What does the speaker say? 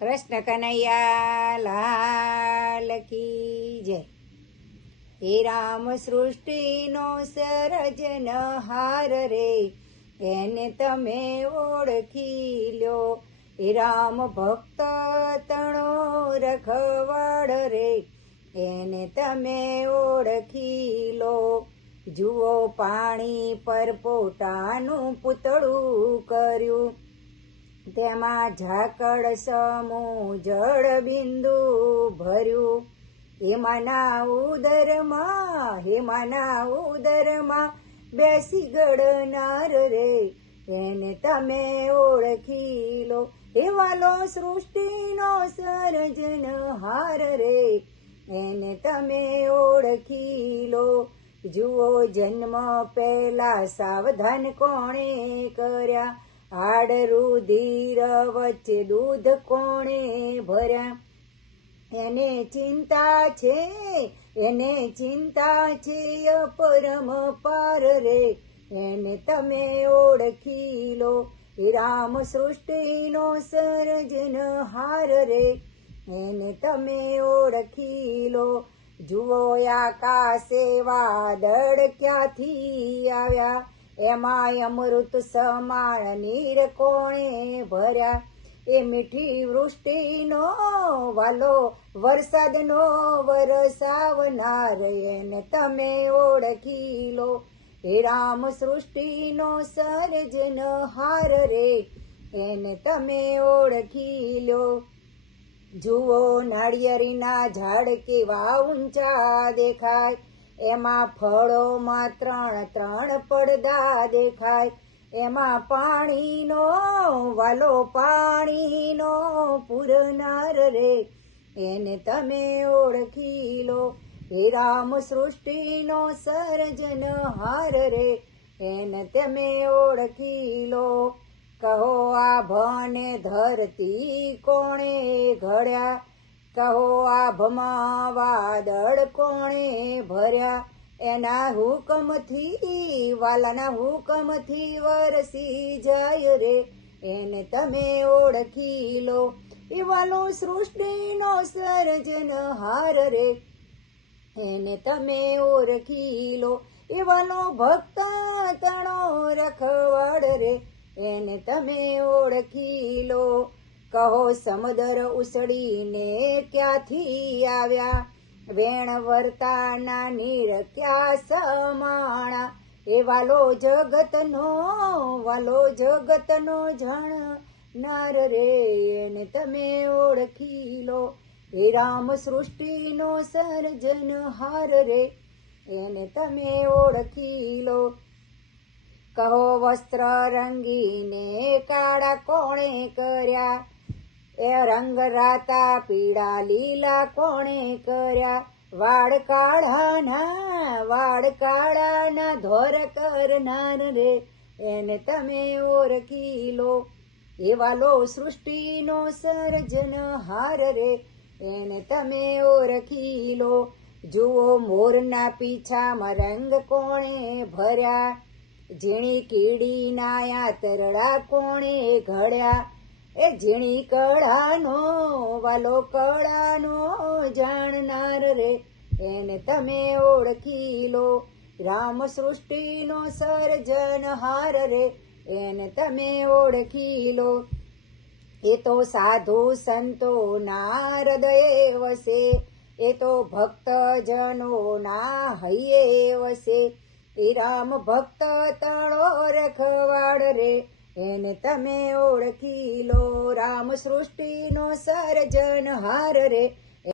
કૃષ્ણ કનૈયા, લાલ કી જય. હે રામ સૃષ્ટિનો સરજન હાર રે, એને તમે ઓળખી લ્યો હે રામ ભક્ત તણો રખવાડ રે, એને તમે ઓળખી લો. જુઓ પાણી પર પોતાનું પૂતળું કર્યું તેમાં ઝાકળ સમૂહ જળ બિંદુ ભર્યું. હેમાના ઉદરમાં હેમાના ઉદરમાં બેસી ગળનાર રે. એને તમે ઓળખી લો હેવાલો સૃષ્ટિનો સર્જન હાર રે. એને તમે ઓળખી લો જુઓ જન્મ પહેલા સાવધાન કોણે કર્યા? હાડ રુધિર વચ્ચે દૂધ કોણે ભર્યા? એને ચિંતા છે, એને ચિંતા છે પરમ પાર રે. એને તમે ઓળખી લો રામ સૃષ્ટિનો સર્જન હાર રે. એને તમે ઓળખી લો, જુઓ આકાશે વાદળ ક્યાંથી આવ્યા? એમાં અમૃત સમાન નીર કોણે ભર્યા? એ મીઠી વૃષ્ટિનો વાલો, વરસાદનો વરસાવનાર એને તમે ઓળખી લો હે રામ સૃષ્ટિનો સર્જન હાર રે, એને તમે ઓળખી લો જુઓ નાળિયેરીના ઝાડ કેવા ઊંચા દેખાય એમાં ફળોમાં ત્રણ ત્રણ પડદા દેખાય. એમાં પાણીનો વાલો પાણીનો પૂરનાર રે. એને તમે ઓળખી લો. હે રામ સૃષ્ટિનો સર્જન હાર રે. એને તમે ઓળખી લો. કહો આ ભને ધરતી કોણે ઘડ્યા? કહો આભમાં વાદળ કોણે ભર્યા? એના હુકમથી, વાલાના હુકમથી વરસી જાય રે. એને તમે ઓળખી લો. એ વાલો સૃષ્ટિનો સર્જન હાર રે. એને તમે ઓળખી લો. એ વાલો ભક્ત તણો રખવાડ રે. એને તમે ઓળખી લો. કહો સમુદર ઉસળીને ક્યાંથી આવ્યા? વેણ વર્તાના નીર ક્યાં સમાણા? એ વાલો જગતનો વાલો જગતનો જણ. નાર રે, એને તમે ઓળખી લો. હે રામ સૃષ્ટિનો સર્જન હાર રે, એને તમે ઓળખી લો. કહો વસ્ત્ર રંગીને કાળા કોણે કર્યા? એ રંગ રાતા પીળા લીલા કોણે કર્યા? વાડ કાળાના વાડ કાળાના ધોર કરનાર રે, એને તમે ઓળખી લો. એવા લો સૃષ્ટિનો સર્જન હાર રે, એને તમે ઓળખી લો. જુઓ મોરના પીછામાં રંગ કોણે ભર્યા? ઝીણી કીડીના યાતરડા કોણે ઘડ્યા? એ ઝીણી કળાનો વાલો કળાનો જાણનાર રે, એને તમે ઓળખી લો. રામ સૃષ્ટિનો સર્જનહાર રે, એને તમે ઓળખી લો. એ તો સાધુ સંતો ના હૃદયે વસે, એ તો ભક્તજનો ના હૈયે વસે. એ રામ ભક્ત તળો રખવાડ રે એને તમે ઓળખી લો. રામ સૃષ્ટિનો સર્જન હાર રે.